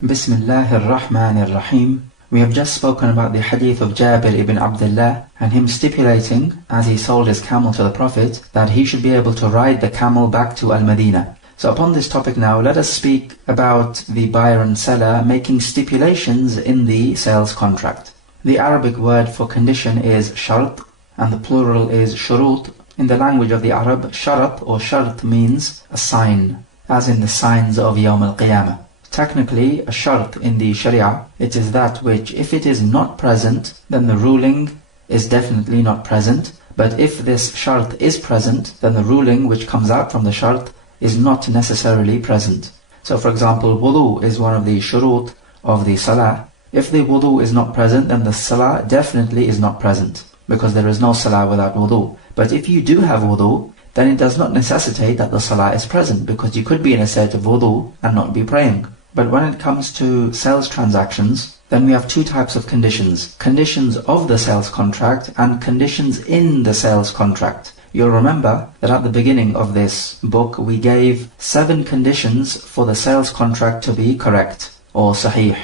Bismillahir Rahmanir Rahim. We have just spoken about the hadith of Jabir ibn Abdullah and him stipulating, as he sold his camel to the Prophet, that he should be able to ride the camel back to Al-Madinah. So upon this topic now, let us speak about the buyer and seller making stipulations in the sales contract. The Arabic word for condition is shart, and the plural is shurut. In the language of the Arab, sharat or shart means a sign, as in the signs of Yawm al-Qiyamah. Technically, a shart in the Sharia, it is that which, if it is not present, then the ruling is definitely not present. But if this shart is present, then the ruling which comes out from the shart is not necessarily present. So for example, wudu is one of the shurut of the salah. If the wudu is not present, then the salah definitely is not present, because there is no salah without wudu. But if you do have wudu, then it does not necessitate that the salah is present, because you could be in a state of wudu and not be praying. But when it comes to sales transactions, then we have two types of conditions. Conditions of the sales contract and conditions in the sales contract. You'll remember that at the beginning of this book, we gave 7 conditions for the sales contract to be correct, or sahih.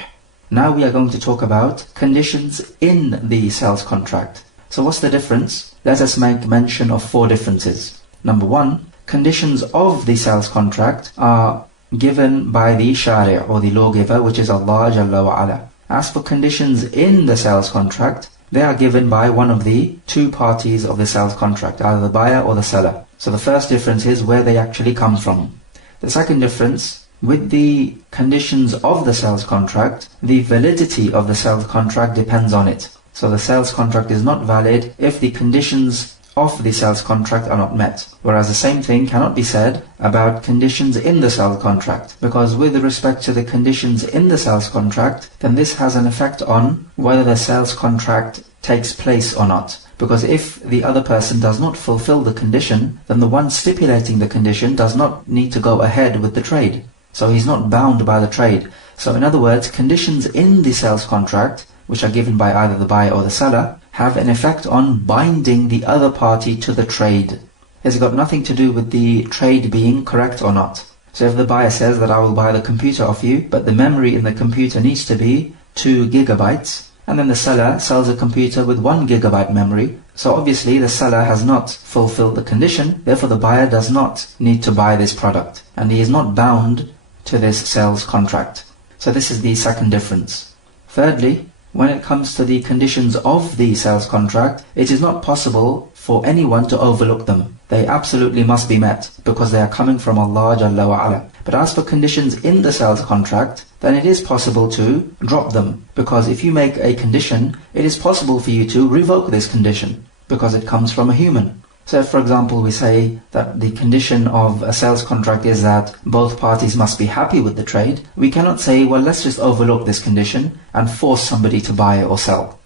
Now we are going to talk about conditions in the sales contract. So what's the difference? Let us make mention of 4 differences. Number 1, conditions of the sales contract are given by the Shari' or the lawgiver, which is Allah Jalla wa Ala. As for conditions in the sales contract, they are given by one of the 2 parties of the sales contract, either the buyer or the seller. So the first difference is where they actually come from. The second difference, with the conditions of the sales contract, the validity of the sales contract depends on it. So the sales contract is not valid if the conditions of the sales contract are not met. Whereas the same thing cannot be said about conditions in the sales contract, because with respect to the conditions in the sales contract, then this has an effect on whether the sales contract takes place or not. Because if the other person does not fulfill the condition, then the one stipulating the condition does not need to go ahead with the trade. So he's not bound by the trade. So in other words, conditions in the sales contract, which are given by either the buyer or the seller, have an effect on binding the other party to the trade. It's got nothing to do with the trade being correct or not. So if the buyer says that I will buy the computer off you, but the memory in the computer needs to be 2 gigabytes, and then the seller sells a computer with 1 gigabyte memory, so obviously the seller has not fulfilled the condition, therefore the buyer does not need to buy this product, and he is not bound to this sales contract. So this is the second difference. Thirdly, when it comes to the conditions of the sales contract, it is not possible for anyone to overlook them. They absolutely must be met, because they are coming from Allah Jalla wa Ala. But as for conditions in the sales contract, then it is possible to drop them, because if you make a condition, it is possible for you to revoke this condition, because it comes from a human. So if, for example, we say that the condition of a sales contract is that both parties must be happy with the trade, we cannot say, well, let's just overlook this condition and force somebody to buy or sell.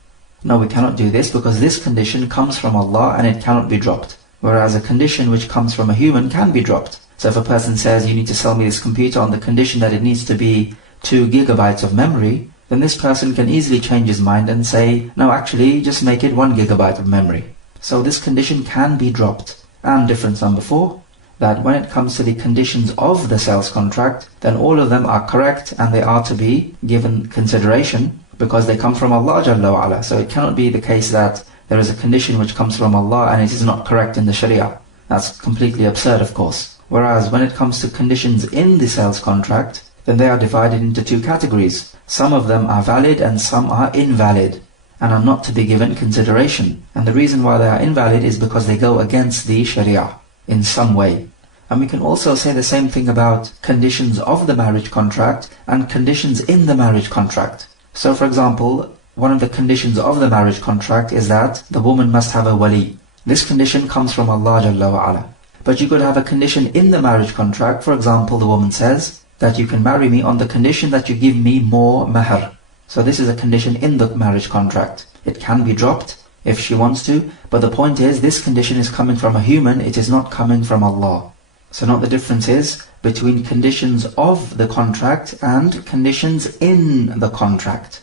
No, we cannot do this, because this condition comes from Allah and it cannot be dropped. Whereas a condition which comes from a human can be dropped. So if a person says, you need to sell me this computer on the condition that it needs to be 2 gigabytes of memory, then this person can easily change his mind and say, no, actually, just make it 1 gigabyte of memory. So this condition can be dropped. And difference number 4, that when it comes to the conditions of the sales contract, then all of them are correct and they are to be given consideration, because they come from Allah Jalla wa Ala. So it cannot be the case that there is a condition which comes from Allah and it is not correct in the Sharia. That's completely absurd, of course. Whereas when it comes to conditions in the sales contract, then they are divided into 2 categories. Some of them are valid and some are invalid, and are not to be given consideration. And the reason why they are invalid is because they go against the Sharia in some way. And we can also say the same thing about conditions of the marriage contract and conditions in the marriage contract. So for example, one of the conditions of the marriage contract is that the woman must have a wali. This condition comes from Allah Jalla wa Ala. But you could have a condition in the marriage contract. For example, the woman says that you can marry me on the condition that you give me more mahr. So this is a condition in the marriage contract. It can be dropped if she wants to, but the point is, this condition is coming from a human, it is not coming from Allah. So note the difference is between conditions of the contract and conditions in the contract.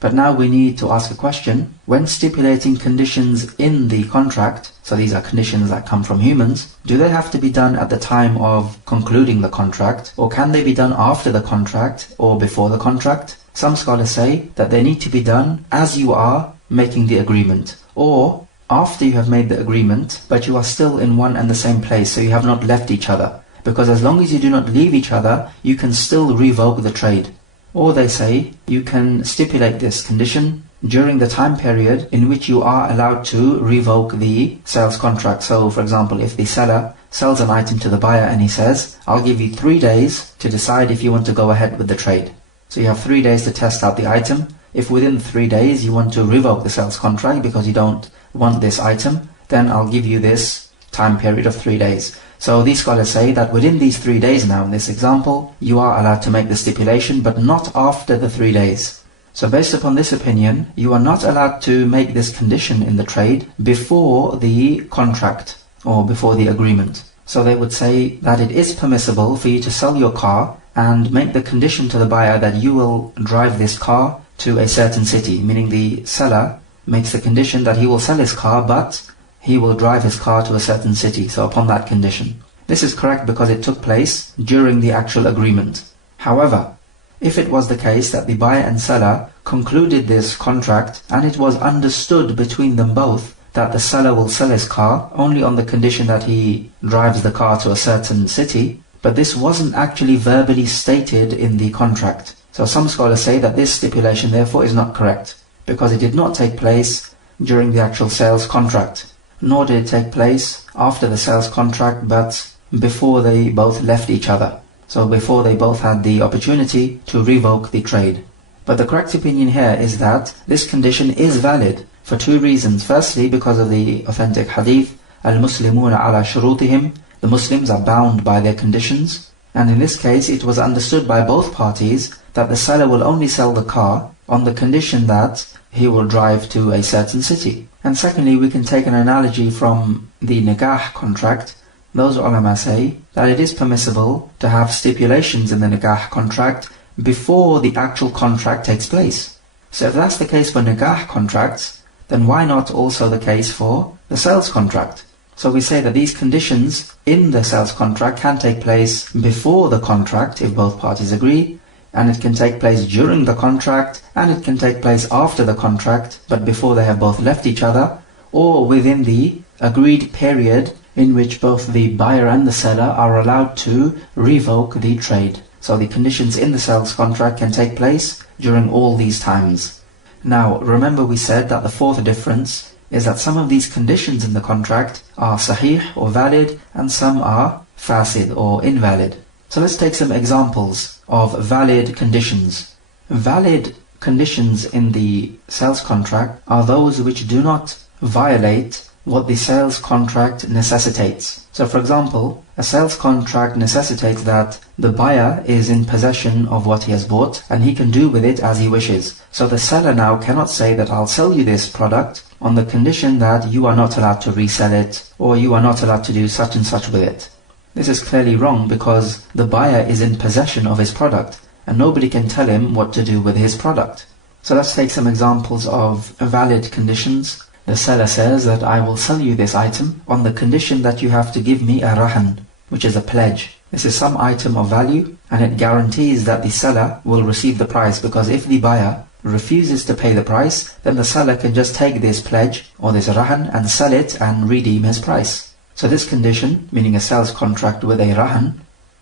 But now we need to ask a question. When stipulating conditions in the contract, so these are conditions that come from humans, do they have to be done at the time of concluding the contract, or can they be done after the contract or before the contract? Some scholars say that they need to be done as you are making the agreement, or after you have made the agreement, but you are still in one and the same place, so you have not left each other. Because as long as you do not leave each other, you can still revoke the trade. Or they say you can stipulate this condition during the time period in which you are allowed to revoke the sales contract. So for example, if the seller sells an item to the buyer and he says, I'll give you 3 days to decide if you want to go ahead with the trade. So you have 3 days to test out the item. If within the 3 days you want to revoke the sales contract because you don't want this item, then I'll give you this time period of 3 days. So these scholars say that within these 3 days now, in this example, you are allowed to make the stipulation, but not after the 3 days. So based upon this opinion, you are not allowed to make this condition in the trade before the contract or before the agreement. So they would say that it is permissible for you to sell your car and make the condition to the buyer that you will drive this car to a certain city, meaning the seller makes the condition that he will sell his car, but he will drive his car to a certain city, so upon that condition. This is correct because it took place during the actual agreement. However, if it was the case that the buyer and seller concluded this contract and it was understood between them both that the seller will sell his car only on the condition that he drives the car to a certain city, but this wasn't actually verbally stated in the contract. So some scholars say that this stipulation therefore is not correct, because it did not take place during the actual sales contract, nor did it take place after the sales contract, but before they both left each other. So before they both had the opportunity to revoke the trade. But the correct opinion here is that this condition is valid for 2 reasons. Firstly, because of the authentic hadith, al-Muslimuna ala shurutihim, the Muslims are bound by their conditions. And in this case, it was understood by both parties that the seller will only sell the car on the condition that he will drive to a certain city. And secondly, we can take an analogy from the nikah contract. Those ulama say that it is permissible to have stipulations in the nikah contract before the actual contract takes place. So if that's the case for nikah contracts, then why not also the case for the sales contract? So we say that these conditions in the sales contract can take place before the contract if both parties agree, and it can take place during the contract, and it can take place after the contract, but before they have both left each other, or within the agreed period in which both the buyer and the seller are allowed to revoke the trade. So the conditions in the sales contract can take place during all these times. Now, remember we said that the 4th difference is that some of these conditions in the contract are sahih or valid, and some are fasid or invalid. So let's take some examples of valid conditions. Valid conditions in the sales contract are those which do not violate what the sales contract necessitates. So for example, a sales contract necessitates that the buyer is in possession of what he has bought and he can do with it as he wishes. So the seller now cannot say that I'll sell you this product on the condition that you are not allowed to resell it, or you are not allowed to do such and such with it. This is clearly wrong because the buyer is in possession of his product and nobody can tell him what to do with his product. So let's take some examples of valid conditions. The seller says that I will sell you this item on the condition that you have to give me a rahan, which is a pledge. This is some item of value and it guarantees that the seller will receive the price, because if the buyer refuses to pay the price, then the seller can just take this pledge or this rahan and sell it and redeem his price. So this condition, meaning a sales contract with a rahan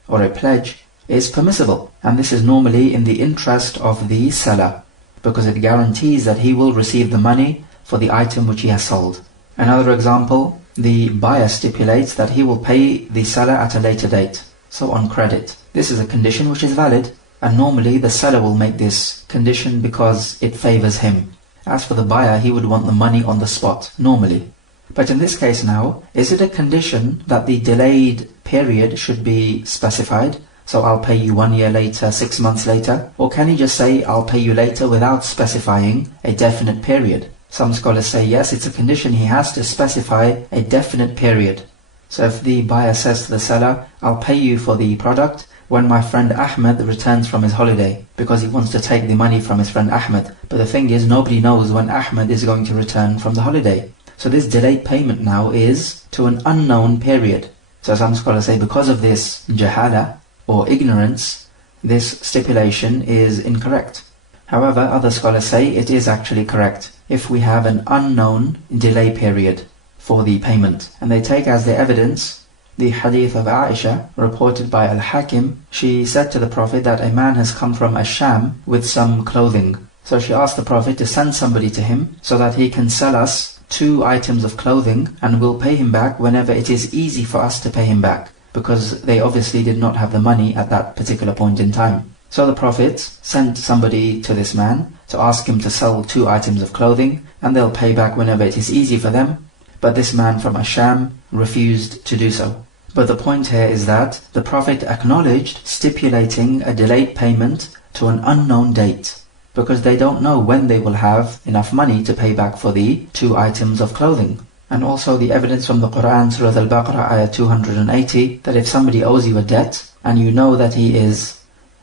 or a pledge, is permissible, and this is normally in the interest of the seller because it guarantees that he will receive the money for the item which he has sold. Another example, the buyer stipulates that he will pay the seller at a later date, so on credit. This is a condition which is valid, and normally the seller will make this condition because it favors him. As for the buyer, he would want the money on the spot, normally. But in this case now, is it a condition that the delayed period should be specified? So I'll pay you 1 year later, 6 months later? Or can he just say, I'll pay you later without specifying a definite period? Some scholars say yes, it's a condition, he has to specify a definite period. So if the buyer says to the seller, I'll pay you for the product when my friend Ahmed returns from his holiday, because he wants to take the money from his friend Ahmed. But the thing is, nobody knows when Ahmed is going to return from the holiday. So this delayed payment now is to an unknown period. So some scholars say because of this jahala, or ignorance, this stipulation is incorrect. However, other scholars say it is actually correct if we have an unknown delay period for the payment. And they take as their evidence the hadith of Aisha, reported by Al-Hakim. She said to the Prophet that a man has come from Asham with some clothing. So she asked the Prophet to send somebody to him so that he can sell us 2 items of clothing and we'll pay him back whenever it is easy for us to pay him back, because they obviously did not have the money at that particular point in time. So the Prophet sent somebody to this man to ask him to sell 2 items of clothing and they'll pay back whenever it is easy for them. But this man from Asham refused to do so. But the point here is that the Prophet acknowledged stipulating a delayed payment to an unknown date, because they don't know when they will have enough money to pay back for the 2 items of clothing. And also the evidence from the Quran, Surah Al-Baqarah, ayah 280, that if somebody owes you a debt and you know that he is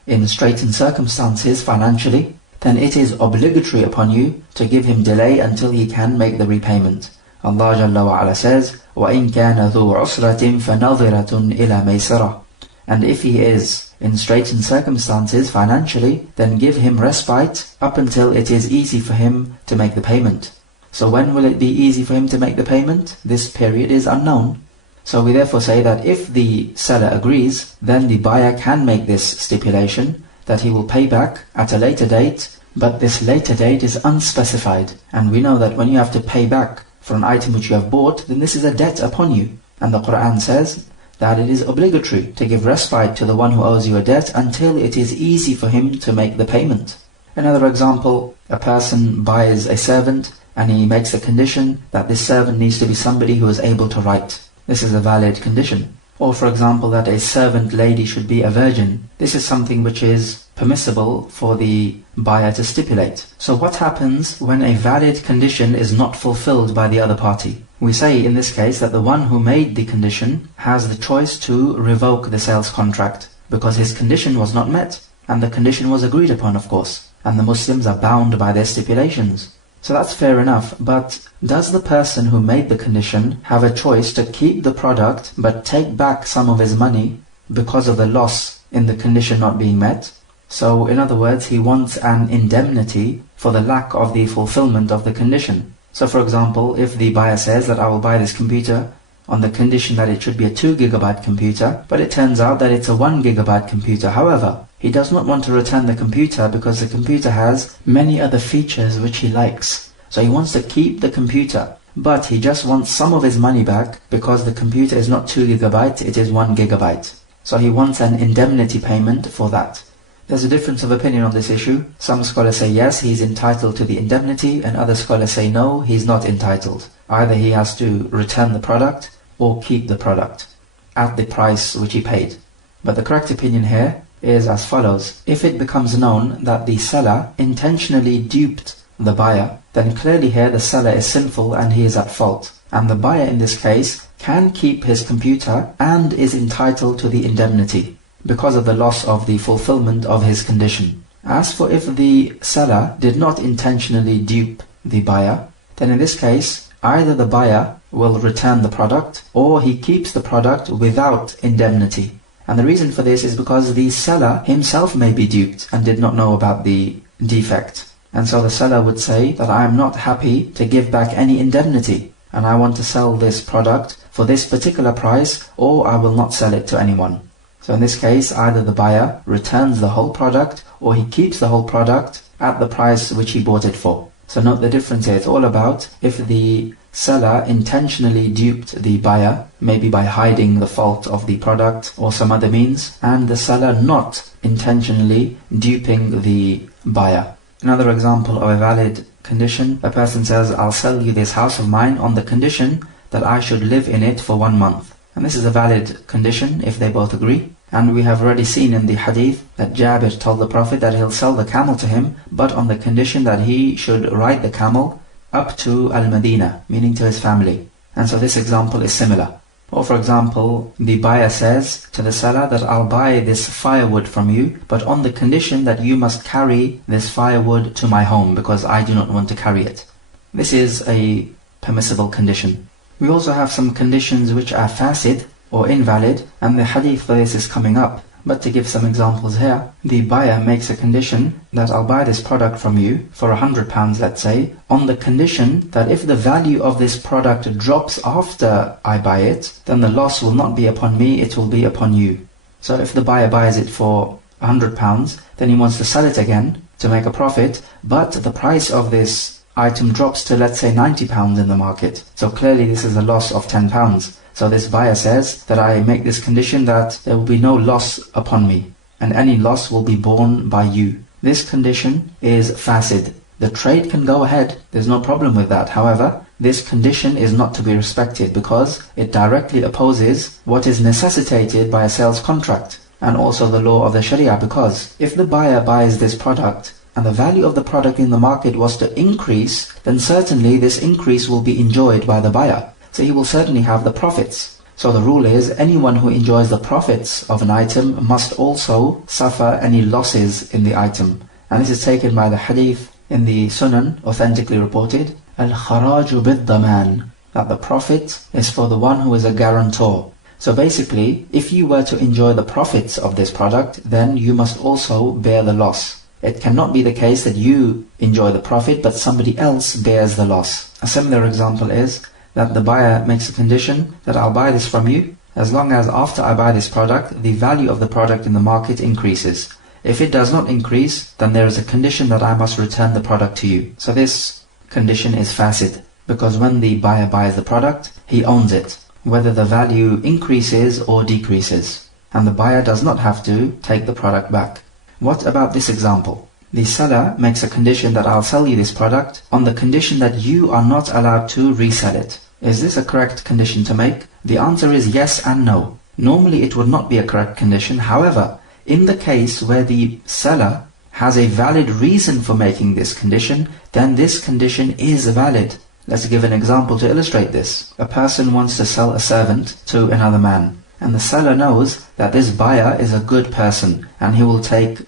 in straitened circumstances financially, then it is obligatory upon you to give him delay until he can make the repayment. Allah Jalla wa Ala says, وَإِن كَانَ ذُو عُسْرَةٍ فَنَظِرَةٌ إِلَى مَيْسَرَةٍ. And if he is in straitened circumstances financially, then give him respite up until it is easy for him to make the payment. So when will it be easy for him to make the payment? This period is unknown. So we therefore say that if the seller agrees, then the buyer can make this stipulation that he will pay back at a later date, but this later date is unspecified. And we know that when you have to pay back for an item which you have bought, then this is a debt upon you. And the Quran says that it is obligatory to give respite to the one who owes you a debt until it is easy for him to make the payment. Another example, a person buys a servant and he makes a condition that this servant needs to be somebody who is able to write. This is a valid condition. Or for example, that a servant lady should be a virgin. This is something which is permissible for the buyer to stipulate. So what happens when a valid condition is not fulfilled by the other party? We say in this case that the one who made the condition has the choice to revoke the sales contract, because his condition was not met, and the condition was agreed upon, of course, and the Muslims are bound by their stipulations. So that's fair enough, but does the person who made the condition have a choice to keep the product but take back some of his money because of the loss in the condition not being met? So in other words, he wants an indemnity for the lack of the fulfillment of the condition. So for example, if the buyer says that I will buy this computer on the condition that it should be a 2 GB computer, but it turns out that it's a 1 GB computer. However, he does not want to return the computer because the computer has many other features which he likes. So he wants to keep the computer, but he just wants some of his money back because the computer is not 2 GB, it is 1 GB. So he wants an indemnity payment for that. There's a difference of opinion on this issue. Some scholars say yes, he's entitled to the indemnity, and other scholars say no, he's not entitled. Either he has to return the product or keep the product at the price which he paid. But the correct opinion here is as follows. If it becomes known that the seller intentionally duped the buyer, then clearly here the seller is sinful and he is at fault. And the buyer in this case can keep his computer and is entitled to the indemnity because of the loss of the fulfillment of his condition. As for if the seller did not intentionally dupe the buyer, then in this case either the buyer will return the product or he keeps the product without indemnity. And the reason for this is because the seller himself may be duped and did not know about the defect. And so the seller would say that I am not happy to give back any indemnity and I want to sell this product for this particular price, or I will not sell it to anyone. So in this case, either the buyer returns the whole product or he keeps the whole product at the price which he bought it for. So note the difference here. It's all about if the seller intentionally duped the buyer, maybe by hiding the fault of the product or some other means, and the seller not intentionally duping the buyer. Another example of a valid condition, a person says, I'll sell you this house of mine on the condition that I should live in it for 1 month. And this is a valid condition if they both agree. And we have already seen in the hadith that Jabir told the Prophet that he'll sell the camel to him, but on the condition that he should ride the camel up to Al-Madinah, meaning to his family. And so this example is similar. Or for example, the buyer says to the seller that I'll buy this firewood from you, but on the condition that you must carry this firewood to my home because I do not want to carry it. This is a permissible condition. We also have some conditions which are fasid or invalid, and the hadith for this is coming up. But to give some examples here, the buyer makes a condition that I'll buy this product from you for £100, let's say, on the condition that if the value of this product drops after I buy it, then the loss will not be upon me, it will be upon you. So if the buyer buys it for £100, then he wants to sell it again to make a profit, but the price of this item drops to, let's say, £90 in the market. So clearly this is a loss of £10. So this buyer says that I make this condition that there will be no loss upon me, and any loss will be borne by you. This condition is fasid. The trade can go ahead, there's no problem with that. However, this condition is not to be respected because it directly opposes what is necessitated by a sales contract and also the law of the Sharia. Because if the buyer buys this product and the value of the product in the market was to increase, then certainly this increase will be enjoyed by the buyer. So he will certainly have the profits. So the rule is anyone who enjoys the profits of an item must also suffer any losses in the item. And this is taken by the hadith in the Sunan, authentically reported, Al-Kharaju bid-Daman, that the profit is for the one who is a guarantor. So basically, if you were to enjoy the profits of this product, then you must also bear the loss. It cannot be the case that you enjoy the profit but somebody else bears the loss. A similar example is that the buyer makes a condition that I'll buy this from you as long as after I buy this product, the value of the product in the market increases. If it does not increase, then there is a condition that I must return the product to you. So this condition is fasid, because when the buyer buys the product, he owns it, whether the value increases or decreases, and the buyer does not have to take the product back. What about this example? The seller makes a condition that I'll sell you this product on the condition that you are not allowed to resell it. Is this a correct condition to make? The answer is yes and no. Normally it would not be a correct condition. However, in the case where the seller has a valid reason for making this condition, then this condition is valid. Let's give an example to illustrate this. A person wants to sell a servant to another man, and the seller knows that this buyer is a good person and he will take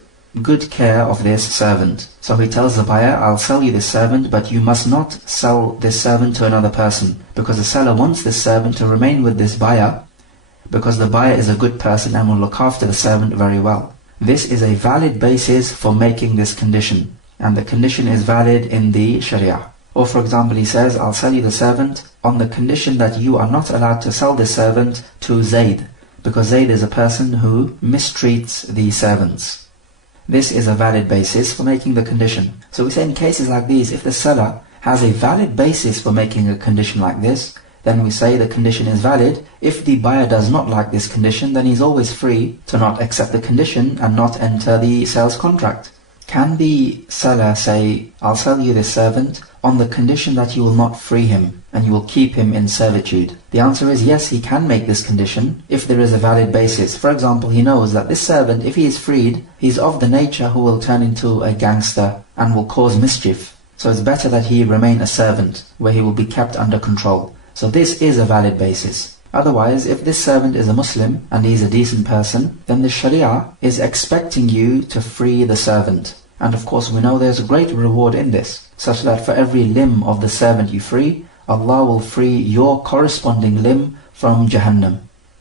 good care of this servant. So he tells the buyer, I'll sell you this servant, but you must not sell this servant to another person, because the seller wants this servant to remain with this buyer, because the buyer is a good person and will look after the servant very well. This is a valid basis for making this condition, and the condition is valid in the Sharia. Or for example, he says, I'll sell you the servant on the condition that you are not allowed to sell this servant to Zayd, because Zayd is a person who mistreats the servants. This is a valid basis for making the condition. So we say in cases like these, if the seller has a valid basis for making a condition like this, then we say the condition is valid. If the buyer does not like this condition, then he's always free to not accept the condition and not enter the sales contract. Can the seller say, I'll sell you this servant on the condition that you will not free him and you will keep him in servitude? The answer is yes, he can make this condition if there is a valid basis. For example, he knows that this servant, if he is freed, he's of the nature who will turn into a gangster and will cause mischief. So it's better that he remain a servant where he will be kept under control. So this is a valid basis. Otherwise, if this servant is a Muslim and he is a decent person, then the Sharia is expecting you to free the servant. And of course we know there's a great reward in this, such that for every limb of the servant you free, Allah will free your corresponding limb from Jahannam.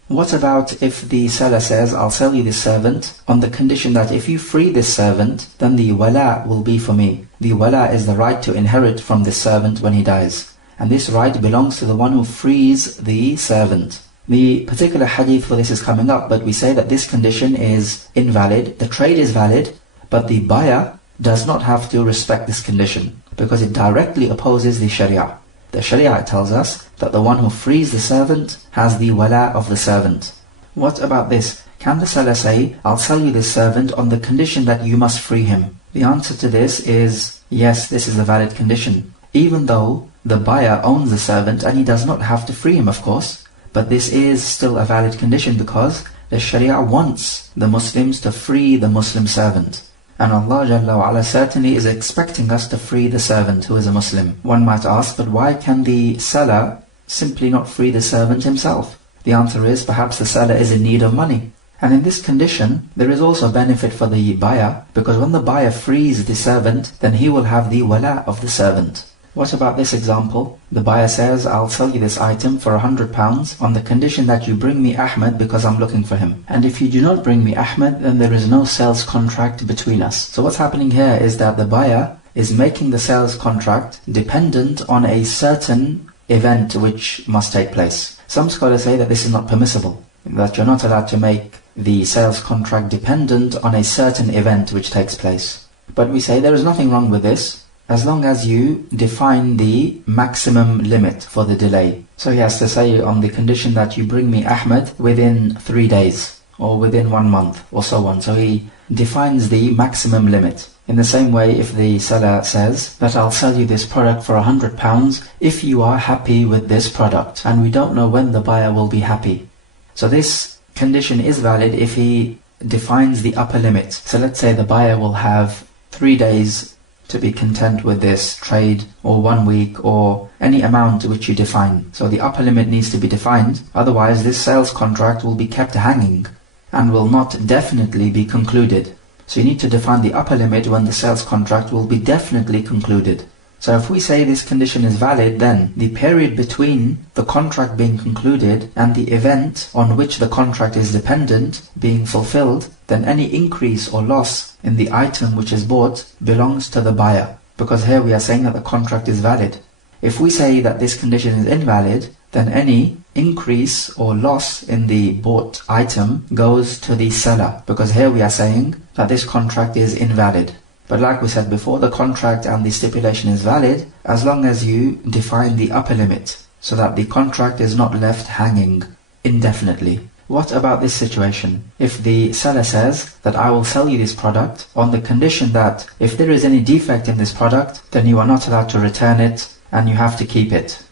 What about if the seller says, I'll sell you this servant on the condition that if you free this servant, then the wala will be for me. The wala is the right to inherit from this servant when he dies. And this right belongs to the one who frees the servant. The particular hadith for this is coming up, but we say that this condition is invalid. The trade is valid, but the buyer does not have to respect this condition, because it directly opposes the Sharia. The Sharia tells us that the one who frees the servant has the wala of the servant. What about this? Can the seller say, I'll sell you this servant on the condition that you must free him? The answer to this is yes, this is a valid condition. Even though the buyer owns the servant and he does not have to free him, of course, but this is still a valid condition because the Sharia wants the Muslims to free the Muslim servant. And Allah Jalla wa Ala certainly is expecting us to free the servant who is a Muslim. One might ask, but why can the seller simply not free the servant himself? The answer is perhaps the seller is in need of money. And in this condition, there is also benefit for the buyer, because when the buyer frees the servant, then he will have the wala of the servant. What about this example? The buyer says, I'll sell you this item for £100 on the condition that you bring me Ahmed because I'm looking for him. And if you do not bring me Ahmed, then there is no sales contract between us. So what's happening here is that the buyer is making the sales contract dependent on a certain event which must take place. Some scholars say that this is not permissible, that you're not allowed to make the sales contract dependent on a certain event which takes place. But we say there is nothing wrong with this, as long as you define the maximum limit for the delay. So he has to say on the condition that you bring me Ahmed within 3 days, or within 1 month, or so on. So he defines the maximum limit. In the same way, if the seller says that I'll sell you this product for £100 if you are happy with this product, and we don't know when the buyer will be happy. So this condition is valid if he defines the upper limit. So let's say the buyer will have 3 days to be content with this trade, or 1 week, or any amount which you define. So the upper limit needs to be defined, otherwise this sales contract will be kept hanging and will not definitely be concluded. So you need to define the upper limit when the sales contract will be definitely concluded. So if we say this condition is valid, then the period between the contract being concluded and the event on which the contract is dependent being fulfilled, then any increase or loss in the item which is bought belongs to the buyer, because here we are saying that the contract is valid. If we say that this condition is invalid, then any increase or loss in the bought item goes to the seller, because here we are saying that this contract is invalid. But like we said before, the contract and the stipulation is valid as long as you define the upper limit, so that the contract is not left hanging indefinitely. What about this situation? If the seller says that I will sell you this product on the condition that if there is any defect in this product, then you are not allowed to return it and you have to keep it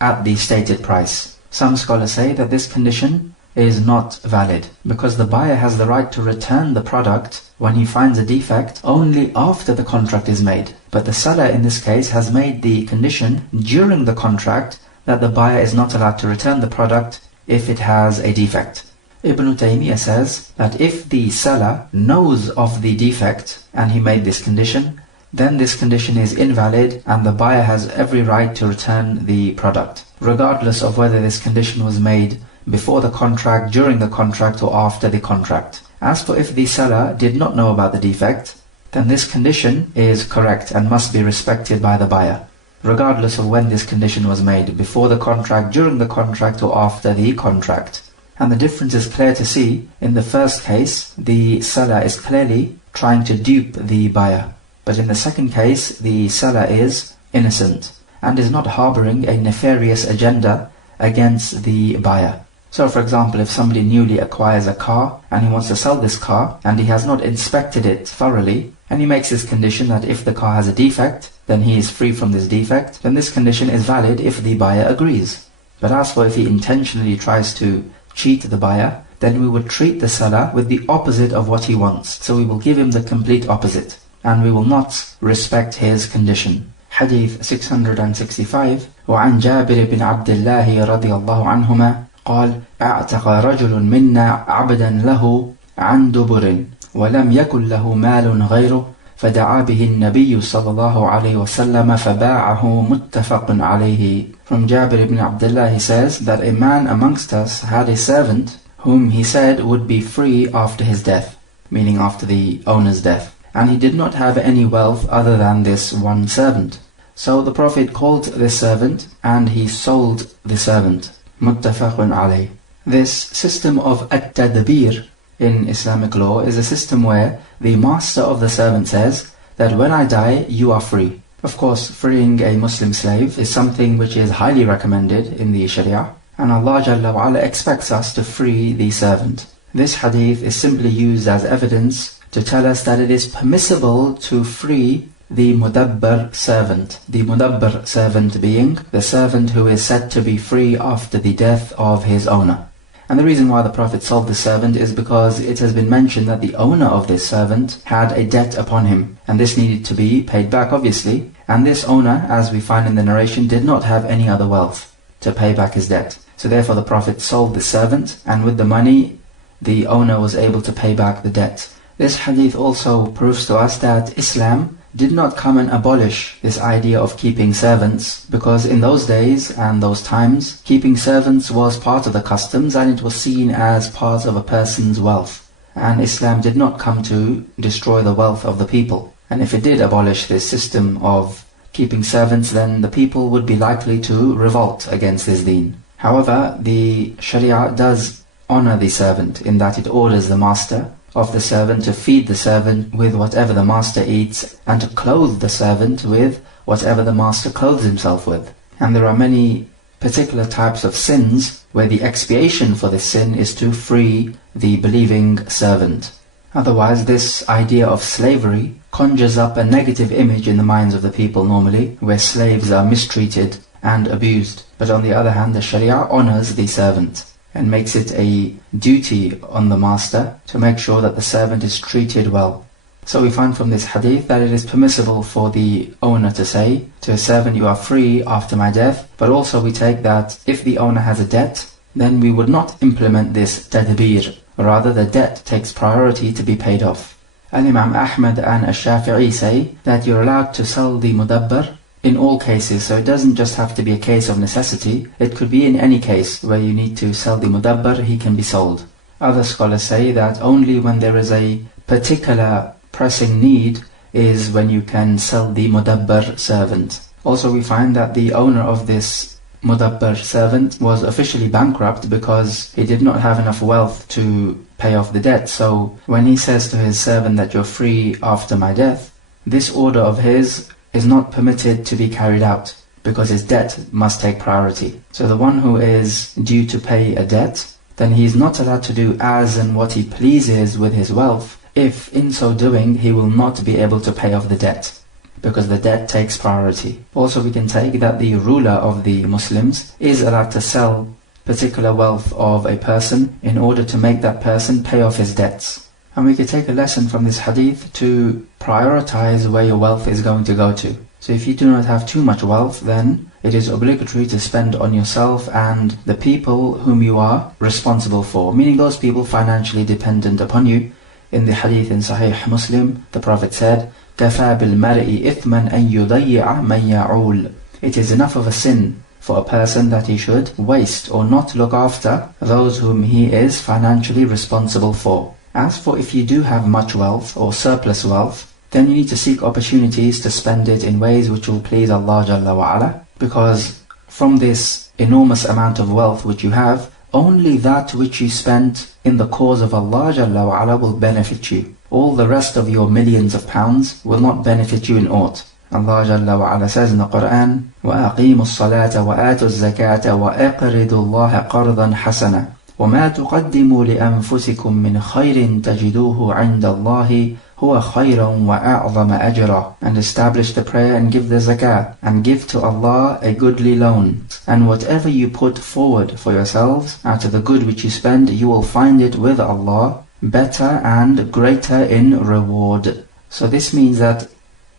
at the stated price. Some scholars say that this condition is not valid, because the buyer has the right to return the product when he finds a defect only after the contract is made. But the seller in this case has made the condition during the contract that the buyer is not allowed to return the product if it has a defect. Ibn Taymiyyah says that if the seller knows of the defect and he made this condition, then this condition is invalid and the buyer has every right to return the product, regardless of whether this condition was made before the contract, during the contract, or after the contract. As for if the seller did not know about the defect, then this condition is correct and must be respected by the buyer, regardless of when this condition was made, before the contract, during the contract, or after the contract. And the difference is clear to see. In the first case, the seller is clearly trying to dupe the buyer. But in the second case, the seller is innocent and is not harboring a nefarious agenda against the buyer. So for example, if somebody newly acquires a car and he wants to sell this car and he has not inspected it thoroughly, and he makes this condition that if the car has a defect, then he is free from this defect, then this condition is valid if the buyer agrees. But as for if he intentionally tries to cheat the buyer, then we would treat the seller with the opposite of what he wants. So we will give him the complete opposite, and we will not respect his condition. Hadith 665. وعن جابر بن عبد الله رضي الله عنهما قال اعتق رجل منا عبدا له عن دبر ولم يكن له مال غيره فدعا به النبي صلى الله عليه وسلم فباعه متفق عليه. From Jabir ibn Abdullah, he says that a man amongst us had a servant whom he said would be free after his death, meaning after the owner's death, and he did not have any wealth other than this one servant. So the Prophet called this servant and he sold the servant. Muttafaqun alayh. This system of at-tadbir in Islamic law is a system where the master of the servant says that when I die, you are free. Of course, freeing a Muslim slave is something which is highly recommended in the Sharia, and Allah Jalla wa Ala expects us to free the servant. This hadith is simply used as evidence to tell us that it is permissible to free the mudabbar servant. The mudabbar servant being the servant who is said to be free after the death of his owner. And the reason why the Prophet sold the servant is because it has been mentioned that the owner of this servant had a debt upon him, and this needed to be paid back obviously, and this owner, as we find in the narration, did not have any other wealth to pay back his debt. So therefore the Prophet sold the servant, and with the money the owner was able to pay back the debt. This hadith also proves to us that Islam did not come and abolish this idea of keeping servants, because in those days and those times, keeping servants was part of the customs and it was seen as part of a person's wealth. And Islam did not come to destroy the wealth of the people. And if it did abolish this system of keeping servants, then the people would be likely to revolt against this deen. However, the Sharia does honor the servant in that it orders the master of the servant to feed the servant with whatever the master eats and to clothe the servant with whatever the master clothes himself with. And there are many particular types of sins where the expiation for this sin is to free the believing servant. Otherwise, this idea of slavery conjures up a negative image in the minds of the people normally, where slaves are mistreated and abused. But on the other hand, the Sharia honors the servant and makes it a duty on the master to make sure that the servant is treated well. So we find from this hadith that it is permissible for the owner to say to a servant, you are free after my death. But also we take that if the owner has a debt, then we would not implement this tadbir. Rather, the debt takes priority to be paid off. Imam Ahmad and Ash-Shafi'i say that you're allowed to sell the mudabbar in all cases, so it doesn't just have to be a case of necessity. It could be in any case where you need to sell the mudabbar, he can be sold. Other scholars say that only when there is a particular pressing need is when you can sell the mudabbar servant. Also we find that the owner of this mudabbar servant was officially bankrupt because he did not have enough wealth to pay off the debt. So when he says to his servant that you're free after my death, this order of his is not permitted to be carried out because his debt must take priority. So the one who is due to pay a debt, then he is not allowed to do as and what he pleases with his wealth if in so doing he will not be able to pay off the debt, because the debt takes priority. Also we can take that the ruler of the Muslims is allowed to sell particular wealth of a person in order to make that person pay off his debts. And we could take a lesson from this hadith to prioritize where your wealth is going to go to. So if you do not have too much wealth, then it is obligatory to spend on yourself and the people whom you are responsible for, meaning those people financially dependent upon you. In the hadith in Sahih Muslim, the Prophet said, كَفَى بِالْمَرْءِ إِثْمًا أَن يُضَيِّعَ مَنْ يَعُولُ. It is enough of a sin for a person that he should waste or not look after those whom he is financially responsible for. As for if you do have much wealth or surplus wealth, then you need to seek opportunities to spend it in ways which will please Allah Jalla wa Ala, because from this enormous amount of wealth which you have, only that which you spent in the cause of Allah Jalla wa Ala will benefit you. All the rest of your millions of pounds will not benefit you in aught. Allah Jalla wa Ala says in the Quran, وَأَقِيمُوا الصَّلَاةَ وَآتُوا الزَّكَاةَ وَأَقْرِضُوا اللَّهَ قَرْضًا حَسَنًا وَمَا تُقَدِّمُوا لِأَنفُسِكُم مِّنْ خَيْرٍ تَجِدُوهُ عِندَ اللَّهِ هُوَ خَيْرًا وَأَعْظَمَ أَجْرًا. And establish the prayer and give the zakah, and give to Allah a goodly loan. And whatever you put forward for yourselves out of the good which you spend, you will find it with Allah better and greater in reward. So this means that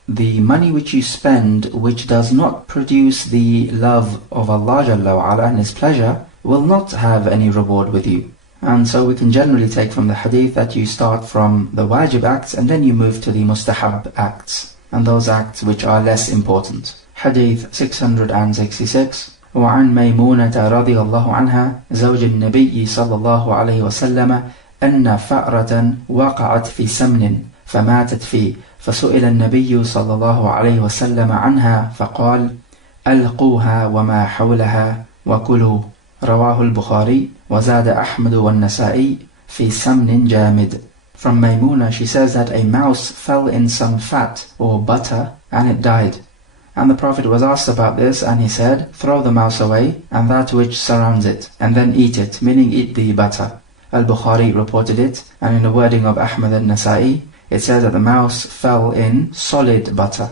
the money which you spend, which does not produce the love of Allah Jalla wa Ala and His pleasure, will not have any reward with you. And so we can generally take from the hadith that you start from the wajib acts and then you move to the mustahab acts, and those acts which are less important. Hadith 666. وعن ميمونة رضي الله عنها زوج النبي صلى الله عليه وسلم أن فأرة وقعت في سمن فماتت فيه، فسئل النبي صلى الله عليه وسلم عنها فقال ألقوها وما حولها وكلوا. رواه البخاري وزاد أحمد والنسائي في سمن جامد. From Maymuna, she says that a mouse fell in some fat or butter and it died. And the Prophet was asked about this and he said, throw the mouse away and that which surrounds it, and then eat it, meaning eat the butter. Al-Bukhari reported it, and in the wording of Ahmad al-Nasa'i, it says that the mouse fell in solid butter.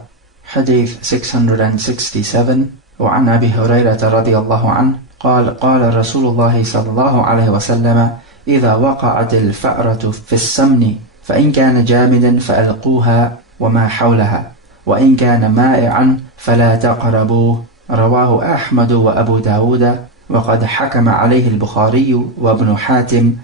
Hadith 667. وعن أبي هريرة رضي الله عنه قال قال رسول الله صلى الله عليه وسلم إذا وقعت الفأرة في السمن فإن كان جامدا فألقوها وما حولها وإن كان مائعا فلا تقربوه. رواه أحمد وأبو داود وقد حكم عليه البخاري وابن حاتم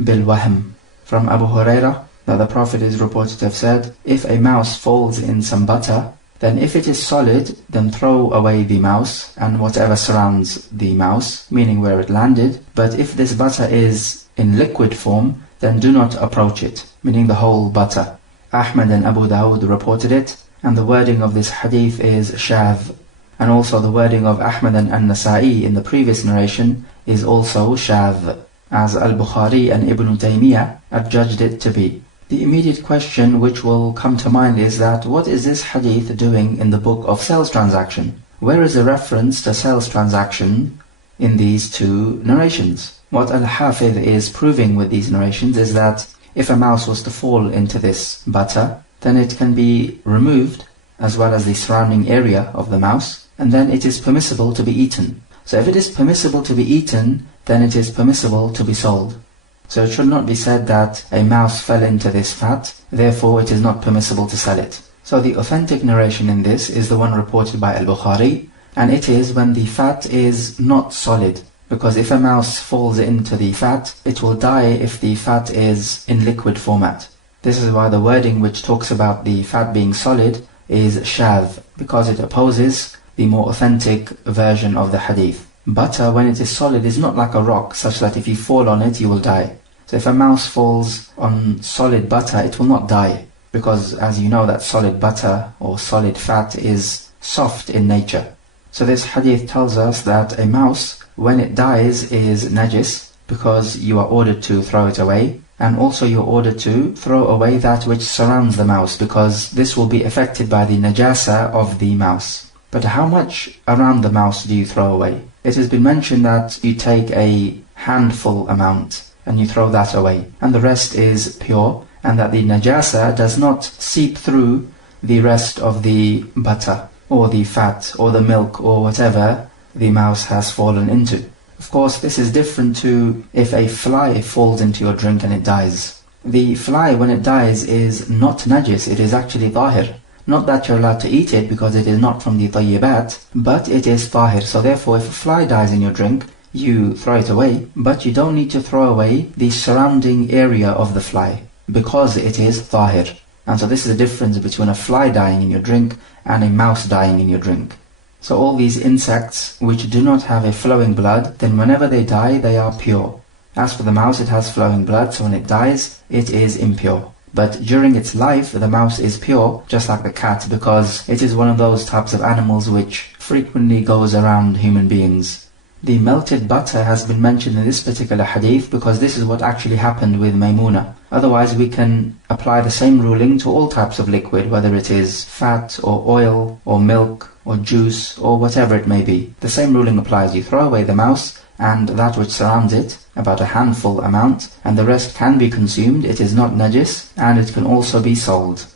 بالوهم. From Abu Hurairah, that the Prophet is reported to have said, if a mouse falls in some butter, then if it is solid, then throw away the mouse and whatever surrounds the mouse, meaning where it landed. But if this butter is in liquid form, then do not approach it, meaning the whole butter. Ahmad and Abu Dawud reported it, and the wording of this hadith is shadh. And also the wording of Ahmad and An-Nasa'i in the previous narration is also shadh, as Al-Bukhari and Ibn Taymiyyah adjudged it to be. The immediate question which will come to mind is that what is this hadith doing in the book of sales transaction? Where is a reference to sales transaction in these two narrations? What Al-Hafidh is proving with these narrations is that if a mouse was to fall into this butter, then it can be removed as well as the surrounding area of the mouse, and then it is permissible to be eaten. So if it is permissible to be eaten, then it is permissible to be sold. So it should not be said that a mouse fell into this fat, therefore it is not permissible to sell it. So the authentic narration in this is the one reported by Al-Bukhari, and it is when the fat is not solid. Because if a mouse falls into the fat, it will die if the fat is in liquid format. This is why the wording which talks about the fat being solid is shadh, because it opposes the more authentic version of the hadith. Butter, when it is solid, is not like a rock, such that if you fall on it, you will die. So if a mouse falls on solid butter, it will not die, because as you know that solid butter or solid fat is soft in nature. So this hadith tells us that a mouse, when it dies, is najis, because you are ordered to throw it away, and also you're ordered to throw away that which surrounds the mouse, because this will be affected by the najasa of the mouse. But how much around the mouse do you throw away? It has been mentioned that you take a handful amount and you throw that away, and the rest is pure, and that the najasa does not seep through the rest of the butter, or the fat, or the milk, or whatever the mouse has fallen into. Of course, this is different to if a fly falls into your drink and it dies. The fly, when it dies, is not najis, it is actually tahir. Not that you're allowed to eat it because it is not from the tayyibat, but it is tahir. So therefore, if a fly dies in your drink, you throw it away, but you don't need to throw away the surrounding area of the fly, because it is tahir. And so this is the difference between a fly dying in your drink and a mouse dying in your drink. So all these insects which do not have a flowing blood, then whenever they die, they are pure. As for the mouse, it has flowing blood, so when it dies, it is impure. But during its life, the mouse is pure, just like the cat, because it is one of those types of animals which frequently goes around human beings. The melted butter has been mentioned in this particular hadith because this is what actually happened with Maymuna. Otherwise, we can apply the same ruling to all types of liquid, whether it is fat or oil or milk or juice or whatever it may be. The same ruling applies. You throw away the mouse and that which surrounds it, about a handful amount, and the rest can be consumed. It is not najis, and it can also be sold.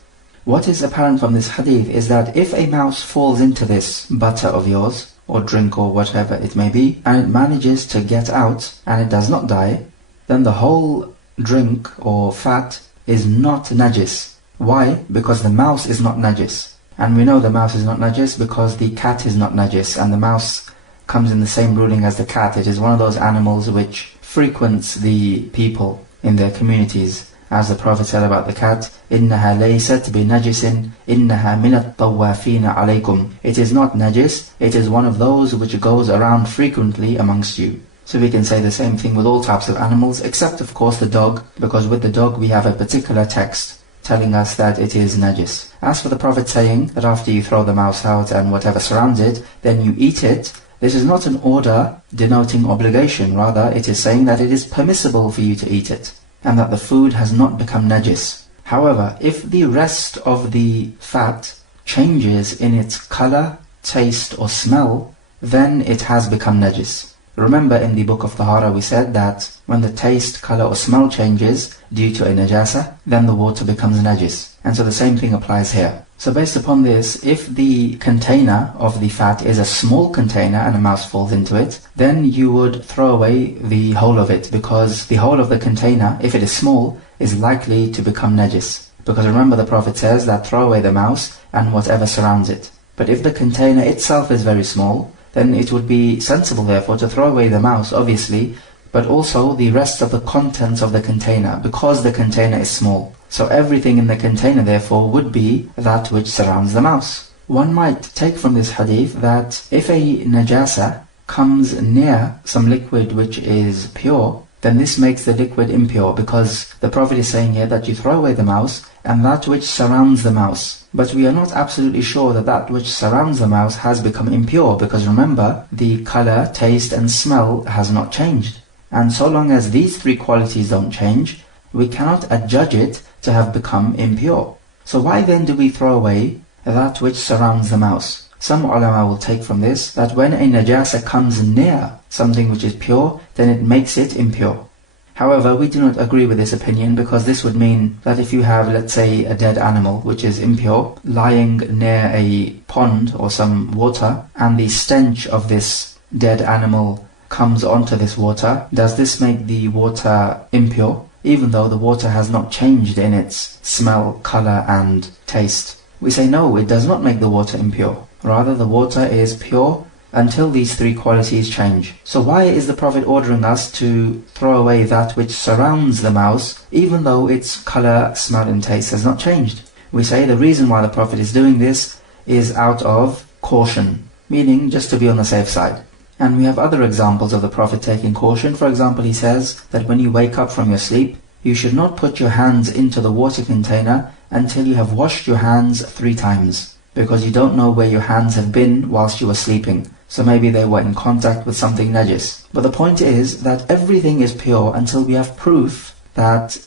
What is apparent from this hadith is that if a mouse falls into this butter of yours, or drink or whatever it may be, and it manages to get out, and it does not die, then the whole drink or fat is not najis. Why? Because the mouse is not najis. And we know the mouse is not najis because the cat is not najis, and the mouse comes in the same ruling as the cat. It is one of those animals which frequents the people in their communities. As the Prophet said about the cat, إِنَّهَا لَيْسَتْ بِنَجِسٍ إِنَّهَا مِنَ الطَّوَّافِينَ عَلَيْكُمْ. It is not najis, it is one of those which goes around frequently amongst you. So we can say the same thing with all types of animals, except of course the dog, because with the dog we have a particular text telling us that it is najis. As for the Prophet saying that after you throw the mouse out and whatever surrounds it, then you eat it, this is not an order denoting obligation, rather it is saying that it is permissible for you to eat it, and that the food has not become najis. However, if the rest of the fat changes in its color, taste or smell, then it has become najis. Remember in the book of Tahara we said that when the taste, color or smell changes due to a najasa, then the water becomes najis. And so the same thing applies here. So based upon this, if the container of the fat is a small container and a mouse falls into it, then you would throw away the whole of it, because the whole of the container, if it is small, is likely to become najis. Because remember the Prophet says that throw away the mouse and whatever surrounds it. But if the container itself is very small, then it would be sensible therefore to throw away the mouse, obviously, but also the rest of the contents of the container, because the container is small. So everything in the container therefore would be that which surrounds the mouse. One might take from this hadith that if a najasa comes near some liquid which is pure, then this makes the liquid impure, because the Prophet is saying here that you throw away the mouse and that which surrounds the mouse. But we are not absolutely sure that that which surrounds the mouse has become impure, because remember, the color, taste and smell has not changed. And so long as these three qualities don't change, we cannot adjudge it to have become impure. So why then do we throw away that which surrounds the mouse? Some ulama will take from this that when a najasa comes near something which is pure, then it makes it impure. However, we do not agree with this opinion, because this would mean that if you have, let's say, a dead animal which is impure, lying near a pond or some water, and the stench of this dead animal comes onto this water, does this make the water impure, even though the water has not changed in its smell, color and taste? We say no, it does not make the water impure. Rather, the water is pure until these three qualities change. So why is the Prophet ordering us to throw away that which surrounds the mouse, even though its color, smell and taste has not changed? We say the reason why the Prophet is doing this is out of caution, meaning just to be on the safe side. And we have other examples of the Prophet taking caution. For example, he says that when you wake up from your sleep, you should not put your hands into the water container until you have washed your hands 3 times, because you don't know where your hands have been whilst you were sleeping. So maybe they were in contact with something najis. But the point is that everything is pure until we have proof that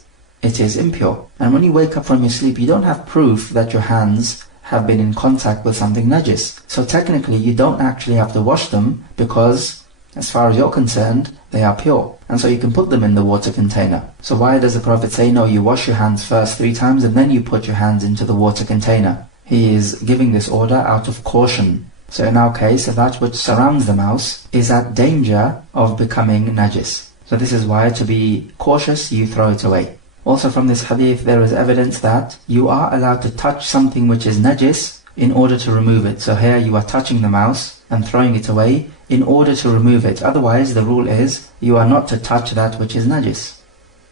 it is impure. And when you wake up from your sleep, you don't have proof that your hands have been in contact with something najis. So technically you don't actually have to wash them, because as far as you're concerned, they are pure. And so you can put them in the water container. So why does the Prophet say, no, you wash your hands first 3 times and then you put your hands into the water container? He is giving this order out of caution. So in our case, that which surrounds the mouse is at danger of becoming najis. So this is why, to be cautious, you throw it away. Also from this hadith, there is evidence that you are allowed to touch something which is najis in order to remove it. So here you are touching the mouse and throwing it away in order to remove it. Otherwise, the rule is you are not to touch that which is najis.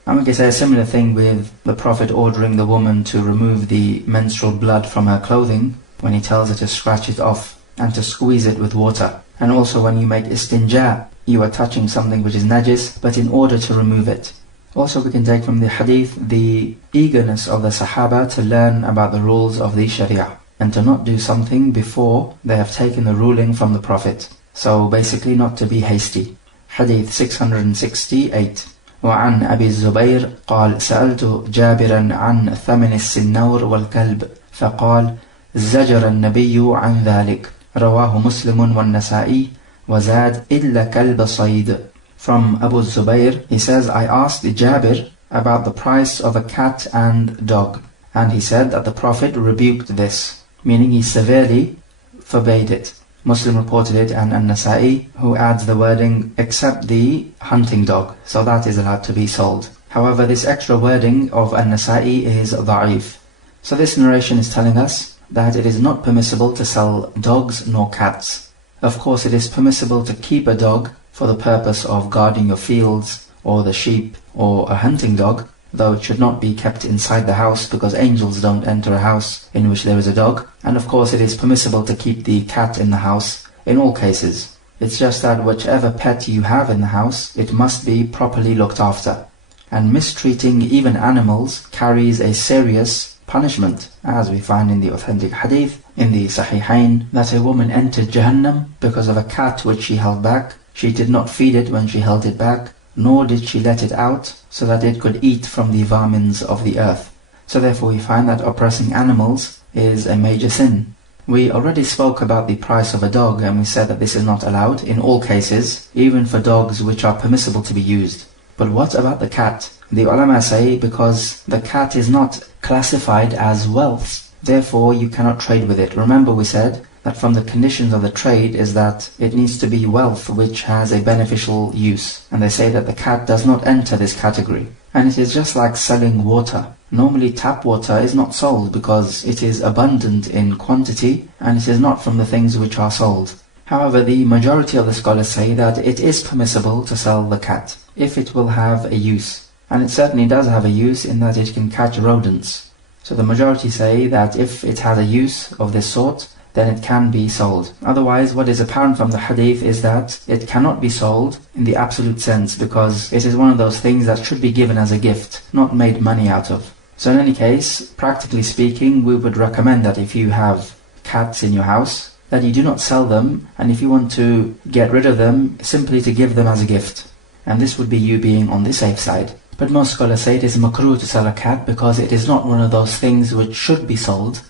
And we can say a similar thing with the Prophet ordering the woman to remove the menstrual blood from her clothing when he tells her to scratch it off and to squeeze it with water. And also when you make istinja, you are touching something which is najis, but in order to remove it. Also we can take from the hadith the eagerness of the Sahaba to learn about the rules of the Sharia, and to not do something before they have taken the ruling from the Prophet. So basically not to be hasty. Hadith 668. وعن أبي الزبير قال سألت جابرا عن ثمن السنور والكلب فقال زجر النبي عن ذلك رواه مسلم والنسائي وزاد إلا كلب صيد. From Abu Zubayr, he says, I asked Jabir about the price of a cat and dog, and he said that the Prophet rebuked this, meaning he severely forbade it. Muslim reported it, and An-Nasa'i, who adds the wording except the hunting dog, so that is allowed to be sold. However, this extra wording of An-Nasa'i is da'if. So this narration is telling us that it is not permissible to sell dogs nor cats. Of course, it is permissible to keep a dog for the purpose of guarding your fields or the sheep, or a hunting dog, though it should not be kept inside the house, because angels don't enter a house in which there is a dog. And of course it is permissible to keep the cat in the house in all cases. It's just that whichever pet you have in the house, it must be properly looked after. And mistreating even animals carries a serious punishment, as we find in the authentic hadith in the Sahihain, that a woman entered Jahannam because of a cat which she held back. She did not feed it when she held it back, nor did she let it out so that it could eat from the vermins of the earth. So therefore we find that oppressing animals is a major sin. We already spoke about the price of a dog, and we said that this is not allowed in all cases, even for dogs which are permissible to be used. But what about the cat? The ulama say because the cat is not classified as wealth, therefore you cannot trade with it. Remember we said that from the conditions of the trade is that it needs to be wealth which has a beneficial use. And they say that the cat does not enter this category. And it is just like selling water. Normally tap water is not sold because it is abundant in quantity and it is not from the things which are sold. However, the majority of the scholars say that it is permissible to sell the cat if it will have a use. And it certainly does have a use in that it can catch rodents. So the majority say that if it has a use of this sort, then it can be sold. Otherwise, what is apparent from the hadith is that it cannot be sold in the absolute sense, because it is one of those things that should be given as a gift, not made money out of. So in any case, practically speaking, we would recommend that if you have cats in your house, that you do not sell them, and if you want to get rid of them, simply to give them as a gift. And this would be you being on the safe side. But most scholars say it is makruh to sell a cat because it is not one of those things which should be sold.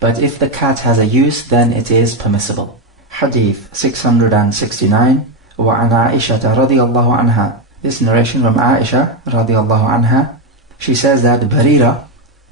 But if the cat has a use, then it is permissible. Hadith 669. وعن عائشة رضي الله عنها. This narration from Aisha رضي الله عنها. She says that Barira,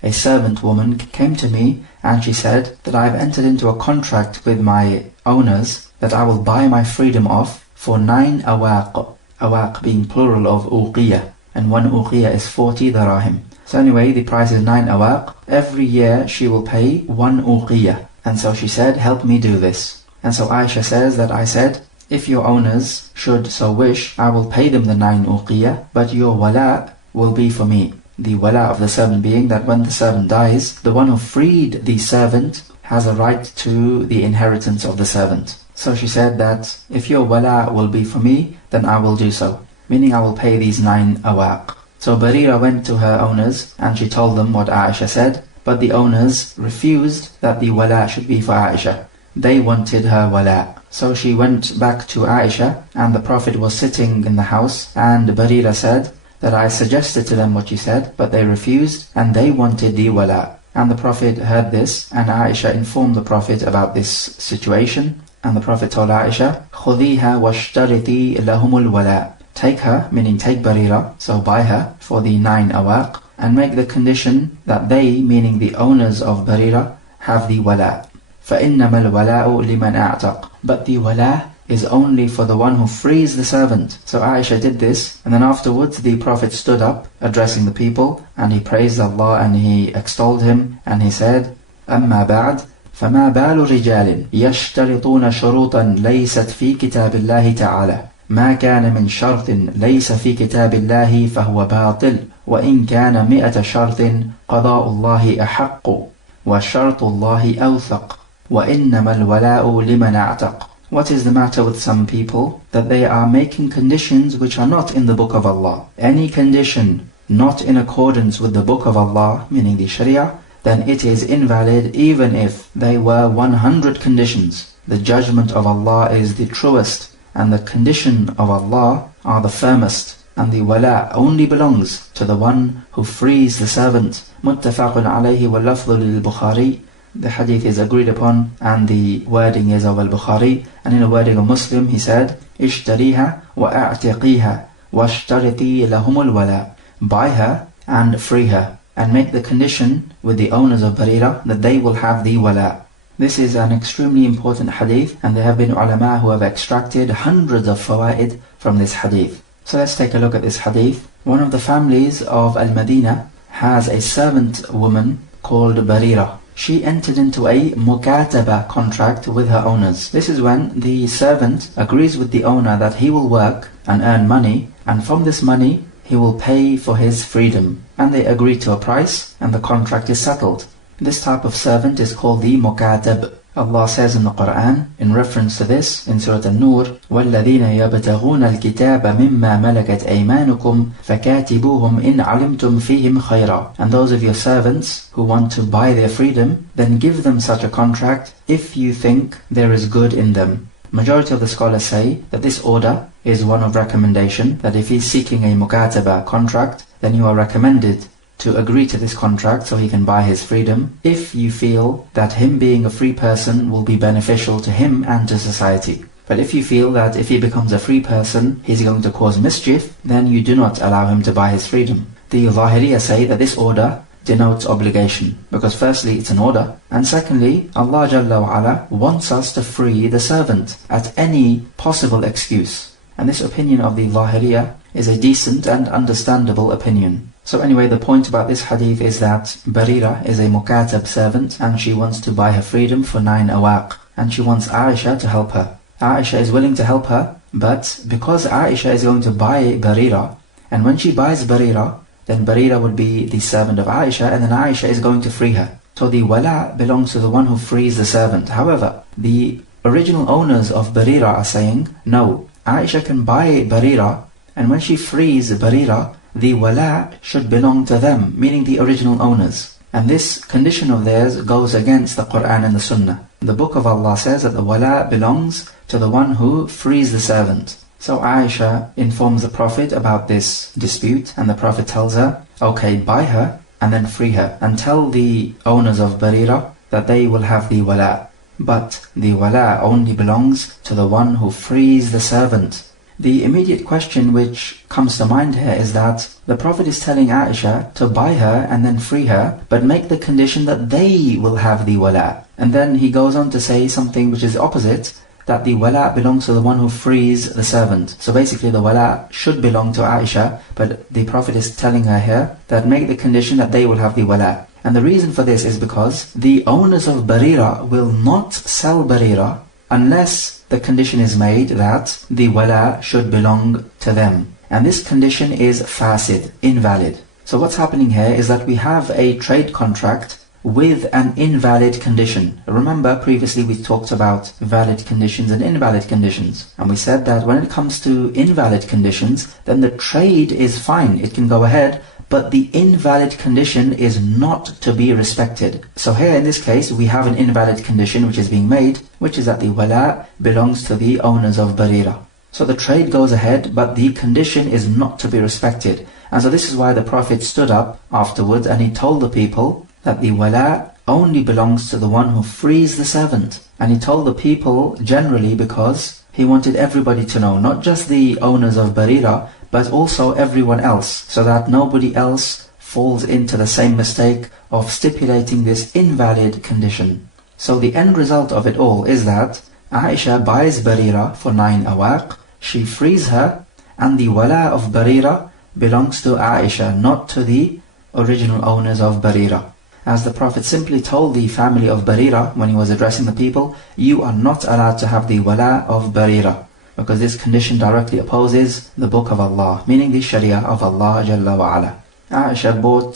a servant woman, came to me and she said that I have entered into a contract with my owners that I will buy my freedom off for 9 awaq. Awaq being plural of uqiyah. And 1 uqiyah is 40 dirahim. So anyway, the price is 9 awaq. Every year she will pay 1 uqiyah. And so she said, help me do this. And so Aisha says that I said, if your owners should so wish, I will pay them the 9 uqiyah, but your wala will be for me. The wala of the servant being that when the servant dies, the one who freed the servant has a right to the inheritance of the servant. So she said that if your wala will be for me, then I will do so. Meaning I will pay these 9 awaq. So Barira went to her owners and she told them what Aisha said, but the owners refused that the wala should be for Aisha. They wanted her wala. So she went back to Aisha and the Prophet was sitting in the house, and Barira said that I suggested to them what you said, but they refused and they wanted the wala. And the Prophet heard this, and Aisha informed the Prophet about this situation, and the Prophet told Aisha, خُذِيهَا وَاشْتَرِطِي لَهُمُ الْوَلَاء. Take her, meaning take Barira, so buy her for the 9 awaq, and make the condition that they, meaning the owners of Barira, have the wala. فَإِنَّمَا الْوَلَاءُ لِمَنْ أَعْتَقْ. But the wala is only for the one who frees the servant. So Aisha did this, and then afterwards the Prophet stood up, addressing the people, and he praised Allah and he extolled him, and he said, أَمَّا بَعْدْ فَمَا بَالُ رِجَالٍ يَشْتَرِطُونَ شُرُوطًا لَيْسَتْ فِي كِتَابِ اللَّهِ تَعَالَى ما كان من شرط ليس في كتاب الله فهو باطل وإن كان 100 شرط قضاء الله أحق وشرط الله أوثق وإنما الولاء لمن أعتق. What is the matter with some people? That they are making conditions which are not in the book of Allah. Any condition not in accordance with the book of Allah, meaning the Sharia, then it is invalid even if they were 100 conditions. The judgment of Allah is the truest, and the condition of Allah are the firmest, and the wala only belongs to the one who frees the servant. Muttafaqun alayhi wal lafdhu lil Bukhari. The hadith is agreed upon and the wording is of al-Bukhari, and in the wording of Muslim he said, Ishtariha wa a'tiqiha wa ashtariti lahumul wala. Buy her and free her, and make the condition with the owners of Barira that they will have the wala. This is an extremely important hadith, and there have been ulama who have extracted hundreds of fawaid from this hadith. So let's take a look at this hadith. One of the families of Al-Madinah has a servant woman called Barira. She entered into a mukataba contract with her owners. This is when the servant agrees with the owner that he will work and earn money, and from this money he will pay for his freedom. And they agree to a price, and the contract is settled. This type of servant is called the mukatab. Allah says in the Quran, in reference to this, in Surah An-Nur, وَالَّذِينَ يَبْتَغُونَ الْكِتَابَ مِمَّا مَلَكَتْ أَيْمَانُكُمْ فَكَاتِبُوهُمْ إِنْ عَلِمْتُمْ فِيهِمْ خَيْرًا. And those of your servants who want to buy their freedom, then give them such a contract if you think there is good in them. Majority of the scholars say that this order is one of recommendation, that if he's seeking a mukataba contract, then you are recommended to agree to this contract so he can buy his freedom, if you feel that him being a free person will be beneficial to him and to society. But if you feel that if he becomes a free person, he's going to cause mischief, then you do not allow him to buy his freedom. The Zahiriyya say that this order denotes obligation, because firstly it's an order, and secondly Allah Jalla wa Ala wants us to free the servant at any possible excuse. And this opinion of the Zahiriyya is a decent and understandable opinion. So anyway, the point about this hadith is that Barira is a mukatab servant, and she wants to buy her freedom for 9 awaq, and she wants Aisha to help her. Aisha is willing to help her, but because Aisha is going to buy Barira, and when she buys Barira, then Barira would be the servant of Aisha, and then Aisha is going to free her. So the wala belongs to the one who frees the servant. However, the original owners of Barira are saying, no, Aisha can buy Barira, and when she frees Barira, the wala should belong to them, meaning the original owners. And this condition of theirs goes against the Quran and the Sunnah. The Book of Allah says that the wala belongs to the one who frees the servant. So Aisha informs the Prophet about this dispute, and the Prophet tells her, okay, buy her and then free her, and tell the owners of Barira that they will have the wala. But the wala only belongs to the one who frees the servant. The immediate question which comes to mind here is that the Prophet is telling Aisha to buy her and then free her, but make the condition that they will have the wala. And then he goes on to say something which is opposite, that the wala belongs to the one who frees the servant. So basically the wala should belong to Aisha, but the Prophet is telling her here that make the condition that they will have the wala. And the reason for this is because the owners of Barira will not sell Barira unless the condition is made that the wala should belong to them. And this condition is fasid, invalid. So what's happening here is that we have a trade contract with an invalid condition. Remember, previously we talked about valid conditions and invalid conditions. And we said that when it comes to invalid conditions, then the trade is fine, it can go ahead, but the invalid condition is not to be respected. So here in this case, we have an invalid condition which is being made, which is that the wala belongs to the owners of Barira. So the trade goes ahead, but the condition is not to be respected. And so this is why the Prophet stood up afterwards and he told the people that the wala only belongs to the one who frees the servant. And he told the people generally because he wanted everybody to know, not just the owners of Barira, but also everyone else, so that nobody else falls into the same mistake of stipulating this invalid condition. So the end result of it all is that Aisha buys Barira for 9 awaq, she frees her, and the wala of Barira belongs to Aisha, not to the original owners of Barira. As the Prophet simply told the family of Barira when he was addressing the people, you are not allowed to have the wala of Barira, because this condition directly opposes the Book of Allah, meaning the Sharia of Allah Jalla wa Ala. Aisha bought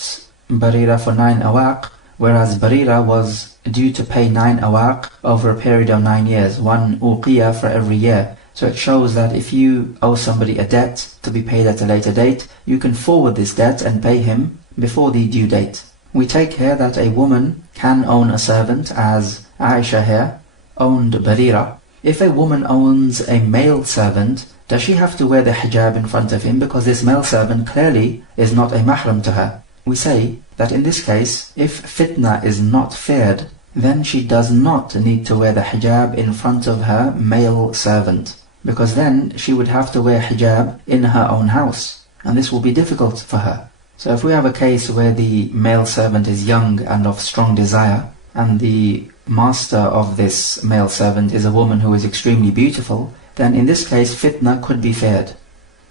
Barira for 9 awaq, whereas Barira was due to pay 9 awaq over a period of 9 years, 1 uqiyah for every year. So it shows that if you owe somebody a debt to be paid at a later date, you can forward this debt and pay him before the due date. We take here that a woman can own a servant, as Aisha here owned Barira. If a woman owns a male servant, does she have to wear the hijab in front of him because this male servant clearly is not a mahram to her? We say that in this case, if fitna is not feared, then she does not need to wear the hijab in front of her male servant, because then she would have to wear hijab in her own house, and this will be difficult for her. So if we have a case where the male servant is young and of strong desire, and the master of this male servant is a woman who is extremely beautiful, then in this case fitna could be feared.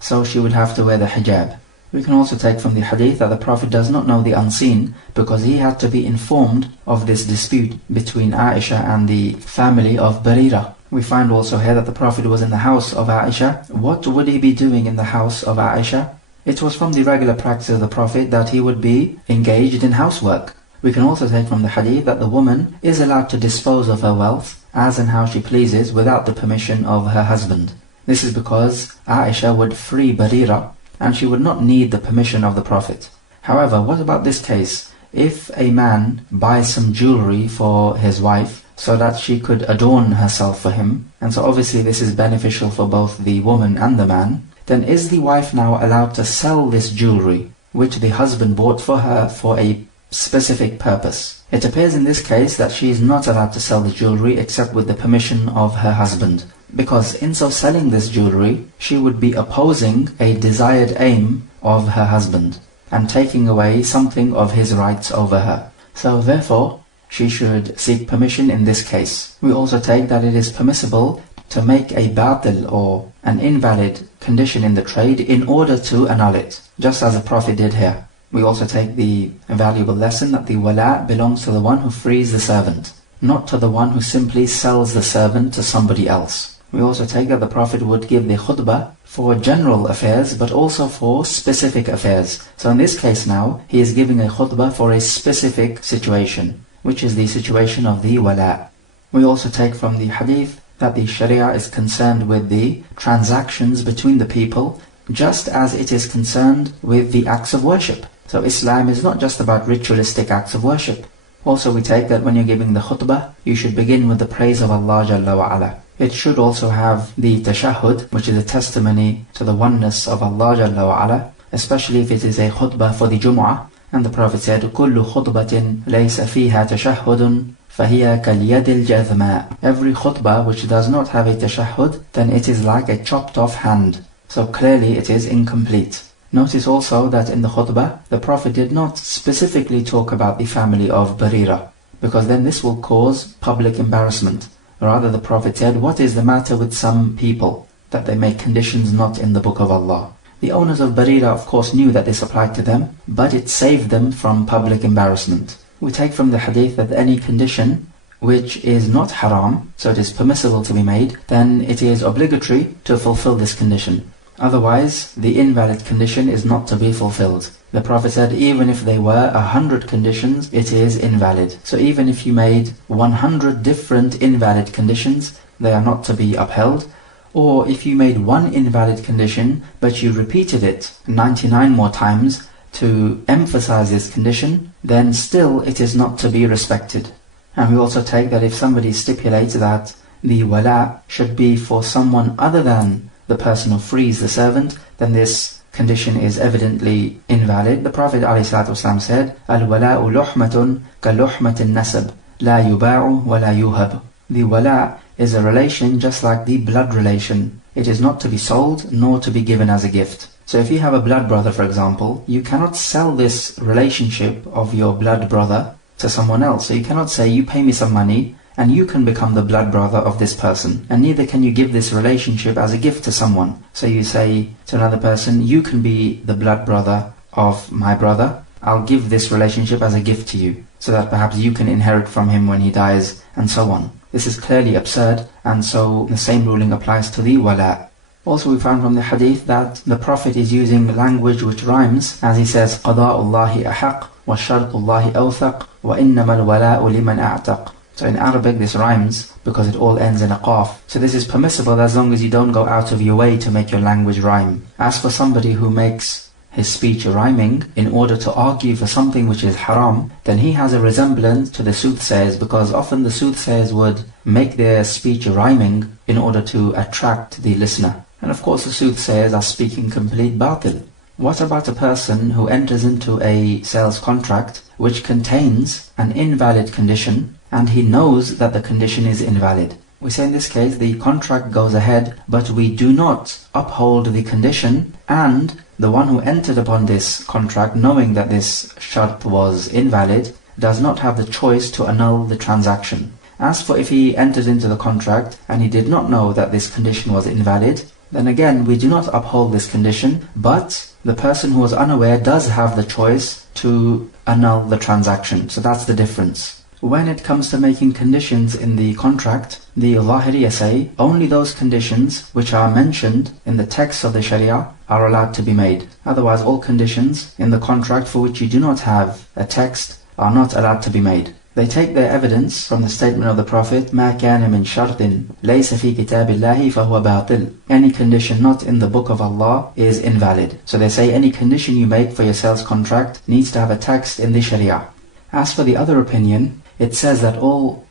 So she would have to wear the hijab. We can also take from the hadith that the Prophet does not know the unseen because he had to be informed of this dispute between Aisha and the family of Barira. We find also here that the Prophet was in the house of Aisha. What would he be doing in the house of Aisha? It was from the regular practice of the Prophet that he would be engaged in housework. We can also take from the hadith that the woman is allowed to dispose of her wealth as and how she pleases without the permission of her husband. This is because Aisha would free Barira and she would not need the permission of the Prophet. However, what about this case? If a man buys some jewelry for his wife so that she could adorn herself for him, and so obviously this is beneficial for both the woman and the man, then is the wife now allowed to sell this jewelry which the husband bought for her for a specific purpose? It appears in this case that she is not allowed to sell the jewelry except with the permission of her husband, because in so selling this jewelry she would be opposing a desired aim of her husband and taking away something of his rights over her. So therefore she should seek permission in this case. We also take that it is permissible to make a batil or an invalid condition in the trade in order to annul it, just as the Prophet did here. We also take the valuable lesson that the wala belongs to the one who frees the servant, not to the one who simply sells the servant to somebody else. We also take that the Prophet would give the khutbah for general affairs, but also for specific affairs. So in this case now, he is giving a khutbah for a specific situation, which is the situation of the wala. We also take from the hadith that the Sharia is concerned with the transactions between the people, just as it is concerned with the acts of worship. So Islam is not just about ritualistic acts of worship. Also we take that when you're giving the khutbah, you should begin with the praise of Allah Jalla wa Ala. It should also have the tashahhud, which is a testimony to the oneness of Allah Jalla wa Ala, especially if it is a khutbah for the Jum'ah. And the Prophet said, كُلُّ خُطْبَةٍ لَيْسَ فِيهَا تَشَهُّدٌ فَهِيَ كَالْيَدِ الْجَذْمَاءِ. Every khutbah which does not have a tashahhud, then it is like a chopped off hand. So clearly it is incomplete. Notice also that in the khutbah, the Prophet did not specifically talk about the family of Barira, because then this will cause public embarrassment. Rather, the Prophet said, what is the matter with some people, that they make conditions not in the book of Allah? The owners of Barira of course knew that this applied to them, but it saved them from public embarrassment. We take from the hadith that any condition which is not haram, so it is permissible to be made, then it is obligatory to fulfill this condition. Otherwise, the invalid condition is not to be fulfilled. The Prophet said, even if they were 100 conditions, it is invalid. So even if you made 100 different invalid conditions, they are not to be upheld. Or if you made one invalid condition, but you repeated it 99 more times to emphasize this condition, then still it is not to be respected. And we also take that if somebody stipulates that the wala should be for someone other than the person who frees the servant, then this condition is evidently invalid. The Prophet ﷺ said, Al-wala'u luhmatun ka-luhmatin nasab, la yuba'u wa la yuhab. The wala is a relation just like the blood relation. It is not to be sold nor to be given as a gift. So if you have a blood brother, for example, you cannot sell this relationship of your blood brother to someone else. So you cannot say, you pay me some money and you can become the blood brother of this person. And neither can you give this relationship as a gift to someone. So you say to another person, you can be the blood brother of my brother. I'll give this relationship as a gift to you, so that perhaps you can inherit from him when he dies, and so on. This is clearly absurd, and so the same ruling applies to the wala. Also we found from the hadith that the Prophet is using language which rhymes, as he says, قَضَاءُ اللَّهِ أَحَقُّ وَشَرْطُ اللَّهِ أَوْثَقُ وَإِنَّمَا الْوَلَاءُ لِمَنْ أَعْتَقُ. So in Arabic this rhymes because it all ends in a qaf. So this is permissible as long as you don't go out of your way to make your language rhyme. As for somebody who makes his speech rhyming in order to argue for something which is haram, then he has a resemblance to the soothsayers, because often the soothsayers would make their speech rhyming in order to attract the listener. And of course the soothsayers are speaking complete batil. What about a person who enters into a sales contract which contains an invalid condition and he knows that the condition is invalid? We say in this case the contract goes ahead, but we do not uphold the condition, and the one who entered upon this contract knowing that this shart was invalid does not have the choice to annul the transaction. As for if he entered into the contract and he did not know that this condition was invalid, then again we do not uphold this condition, but the person who was unaware does have the choice to annul the transaction. So that's the difference. When it comes to making conditions in the contract, the Zahiriyya say only those conditions which are mentioned in the text of the Sharia are allowed to be made. Otherwise all conditions in the contract for which you do not have a text are not allowed to be made. They take their evidence from the statement of the Prophet, مَا كَانَ مِنْ شَرْطٍ لَيْسَ فِي كِتَابِ اللَّهِ فَهُوَ بَاطِلٌ. Any condition not in the book of Allah is invalid. So they say any condition you make for your sales contract needs to have a text in the Sharia. As for the other opinion, it says that all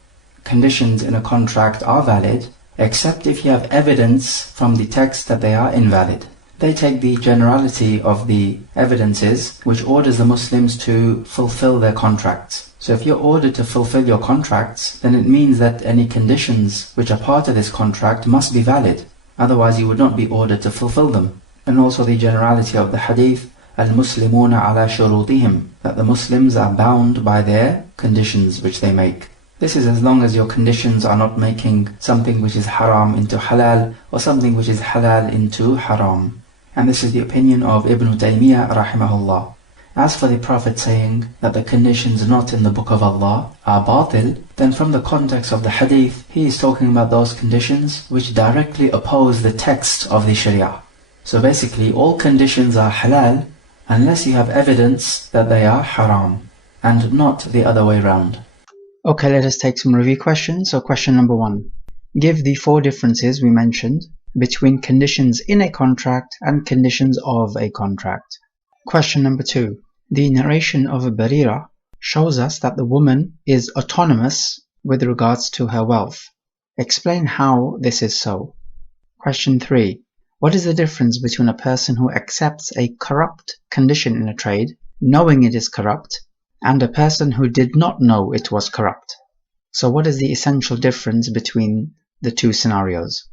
conditions in a contract are valid, except if you have evidence from the text that they are invalid. They take the generality of the evidences which orders the Muslims to fulfill their contracts. So if you're ordered to fulfill your contracts, then it means that any conditions which are part of this contract must be valid. Otherwise you would not be ordered to fulfill them. And also the generality of the hadith, al-Muslimuna ala shurutihim, that the Muslims are bound by their conditions which they make. This is as long as your conditions are not making something which is haram into halal, or something which is halal into haram. And this is the opinion of Ibn Taymiyyah rahimahullah. As for the Prophet saying that the conditions not in the book of Allah are batil, then from the context of the hadith, he is talking about those conditions which directly oppose the text of the Sharia. So basically, all conditions are halal unless you have evidence that they are haram, and not the other way round. Okay, let us take some review questions. So question number 1. Give the 4 differences we mentioned between conditions in a contract and conditions of a contract. Question number 2. The narration of Barira shows us that the woman is autonomous with regards to her wealth. Explain how this is so. Question 3. What is the difference between a person who accepts a corrupt condition in a trade, knowing it is corrupt, and a person who did not know it was corrupt? So what is the essential difference between the 2 scenarios?